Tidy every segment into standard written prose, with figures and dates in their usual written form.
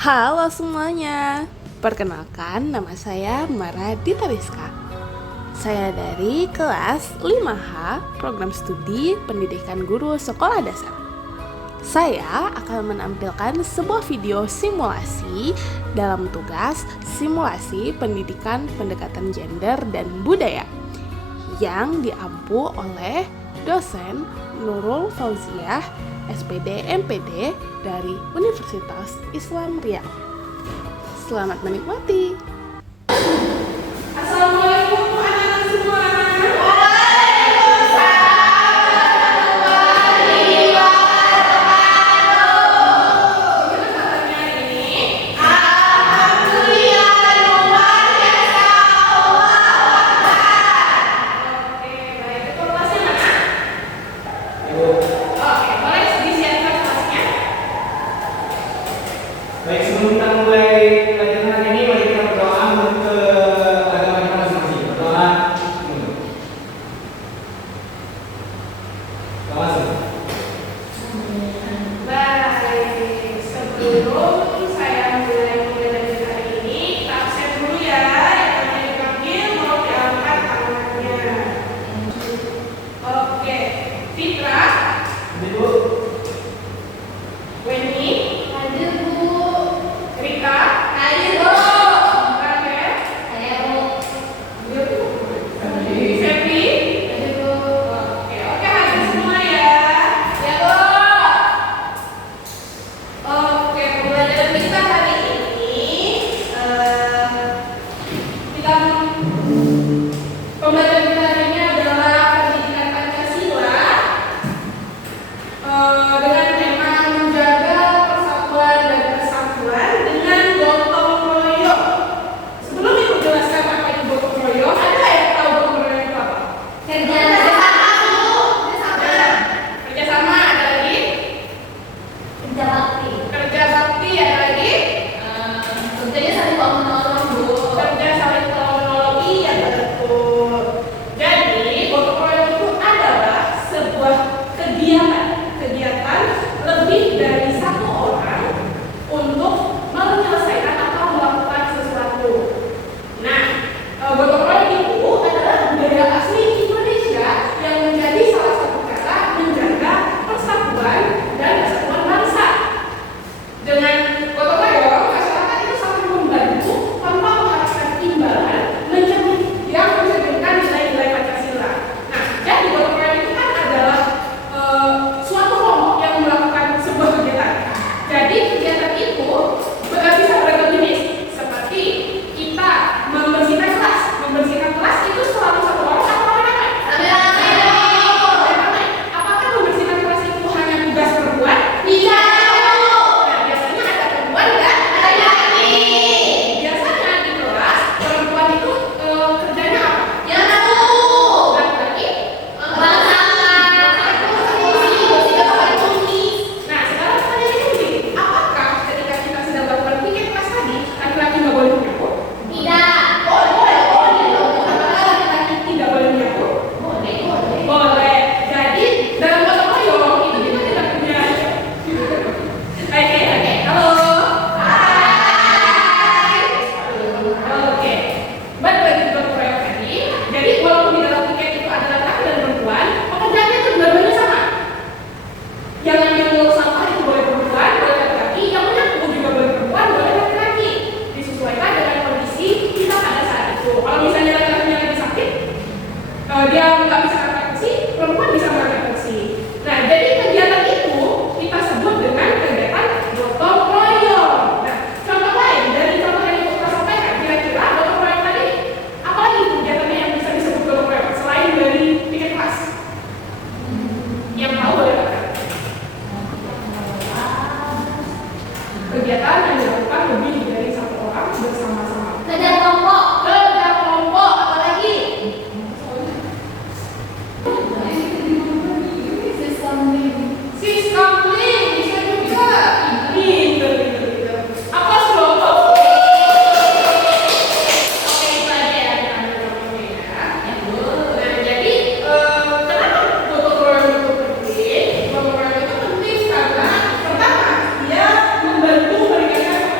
Halo semuanya, perkenalkan nama saya Maradita Rizka. Saya dari kelas 5H Program Studi Pendidikan Guru Sekolah Dasar. Saya akan menampilkan sebuah video simulasi dalam tugas simulasi pendidikan pendekatan gender dan budaya yang diampu oleh dosen Nurul Fauziah, SPD MPD dari Universitas Islam Riau. Selamat menikmati. Assalamualaikum anak-anak semua. Baik, sebelum kita mulai pelajaran hari ini, mari kita berdoa menuju ke agama kita masing-masing. Berdoa dulu. Doa langsung. Baik, sebelum saya mulai pembelajaran hari ini, kita absen dulu ya. Yang namanya dipanggil mau diangkat tangannya. Oke, Fitra, Ibu, Weni, Hadir Bu. Rika, Hadir Bu. Rakel, Saya Bu. Septi. Hadir Bu. Oke, hadir semua ya. Ya Bu. Oke, pembelajaran kita hari ini kita pembelajaran kita hari ini adalah pendidikan Pancasila dengan tema menjaga persatuan dan kesatuan dengan gotong royong. Sebelum Ibu jelaskan apa itu gotong royong, ada nggak yang tahu gotong royong itu apa? Kerja sama Bu. Kerjasama, ada lagi? Kerja bakti. Kerja bakti, ada lagi? Kerjanya saling tolong menolong Bu. Kerja saling tolong-menolong, iya betul. Jadi gotong royong itu adalah sebuah kegiatan lebih dari satu orang untuk menyelesaikan atau melakukan sesuatu. Nah, gotong royong itu adalah budaya asli Indonesia yang menjadi salah satu cara menjaga persatuan dan kesatuan bangsa. Dengan gotong royong, masyarakat itu saling membantu tanpa mengharapkan imbalan yang mencerminkan nilai-nilai Pancasila. Nah, jadi gotong royong itu kan adalah suatu kelompok yang melakukan sebuah kegiatan. Jadi kegiatan itu bisa beragam jenis, seperti kita membersihkan kelas. Membersihkan kelas itu selalu satu orang atau ramai-ramai? Ramai-ramai. Apakah membersihkan kelas itu hanya tugas perempuan? Tidak Bu. Nah, biasanya ada perempuan nggak? Ada kami. Biasanya di kelas perempuan itu kerjanya apa? Yang Bu. Laki-laki? Bang sampah. Bersih kamar kumis. Nah, sekarang pertanyaannya begini, apakah ketika kita sedang melakukan piket kelas tadi, laki-laki nggak boleh menyapu? Tidak. Boleh. Apakah laki-laki tidak boleh menyapu? Boleh. Boleh. Jadi dalam gotong royong itu kita tidak punya. Oke. Halo. Oke. Balik lagi ke gotong royong tadi. Jadi walaupun di dalam piket itu ada laki dan perempuan, pekerjaannya itu dua-duanya sama. Yang ngambil sampah itu boleh perempuan, boleh laki-laki. Yang menyapu juga boleh perempuan, boleh laki-laki. Disesuaikan dengan kondisi kita pada saat itu. Kalau misalnya laki-lakinya lagi sakit, dia nggak bisa angkat kursi, perempuan bisa mengangkat kursi. Nah, jadi kegiatan itu kita sebut dengan kegiatan gotong royong. Nah, contoh lain dari contoh yang kita sampaikan, kira-kira gotong royong tadi, apa lagi kegiatannya yang bisa disebut gotong royong selain dari piket kelas? Yang tahu boleh katakan. Kegiatan yang dilakukan lebih dari satu orang bersama-sama. Kerja kelompok. Kerja kelompok, apalagi? Siskamling bisa juga. Pinter. Apa kelompok? Oke, itu aja ya. Nah, jadi kenapa gotong royong itu penting? Gotong royong itu penting karena pertama dia membantu meringankan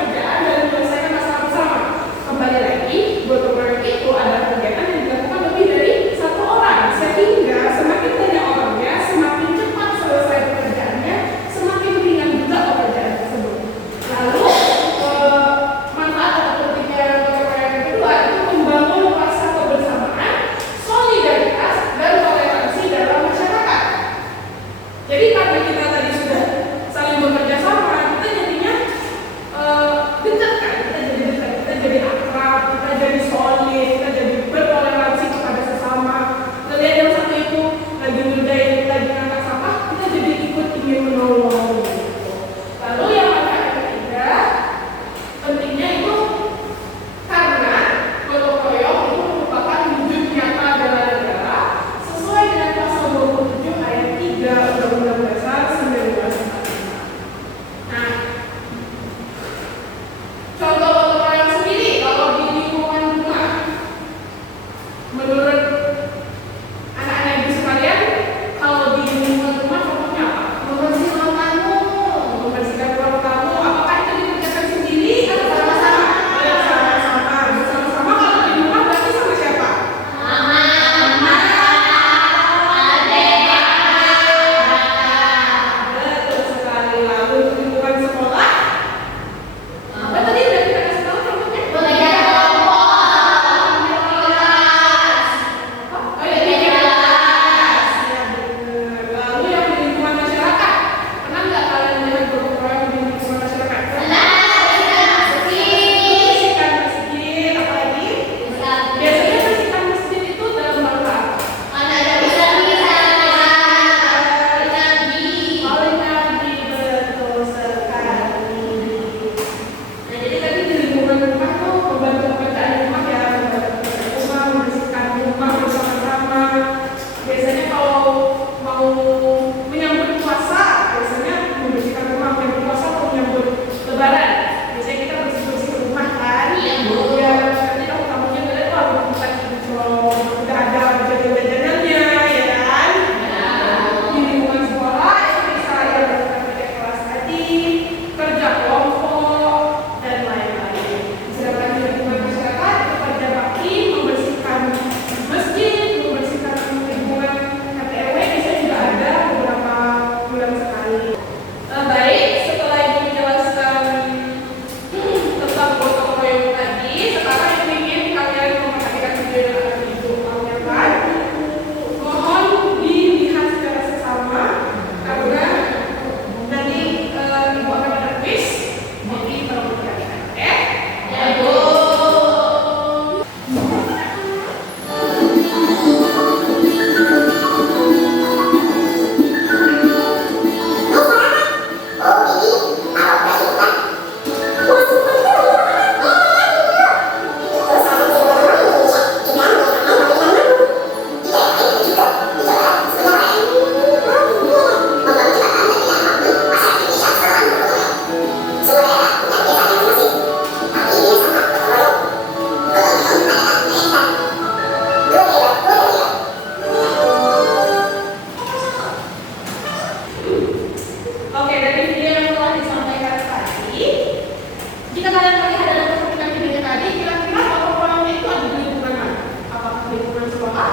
kalian melihat dalam perspektif videonya tadi, kira-kira orang-orangnya itu ada di lingkungan mana? Apakah lingkungan sekolah,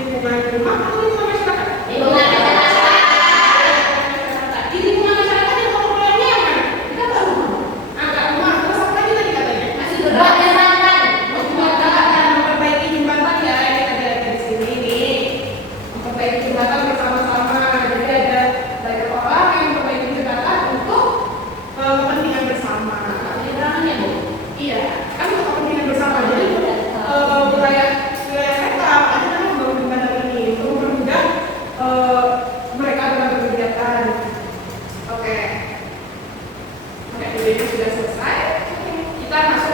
lingkungan rumah, atau lingkungan masyarakat? Lingkungan masyarakat. Di lingkungan masyarakat yang orang-orangnya yang mana? Kita nggak rumah. Agak rumah. Terus apa lagi tadi katanya? Masih berbuat jembatan. Jembatan, memperbaiki jembatan ya, yang kita lihat di sini nih. Memperbaiki jembatan bersama-sama. Jadi ada banyak orang yang memperbaiki jembatan untuk kepentingan bersama. Penyeberangannya, Bu. Iya, kan untuk kepentingan bersama. Jadi wilayah mereka ada namanya membangun jembatan ini untuk mempermudah mereka dalam berkegiatan. Oke, videonya sudah selesai. Kita masuk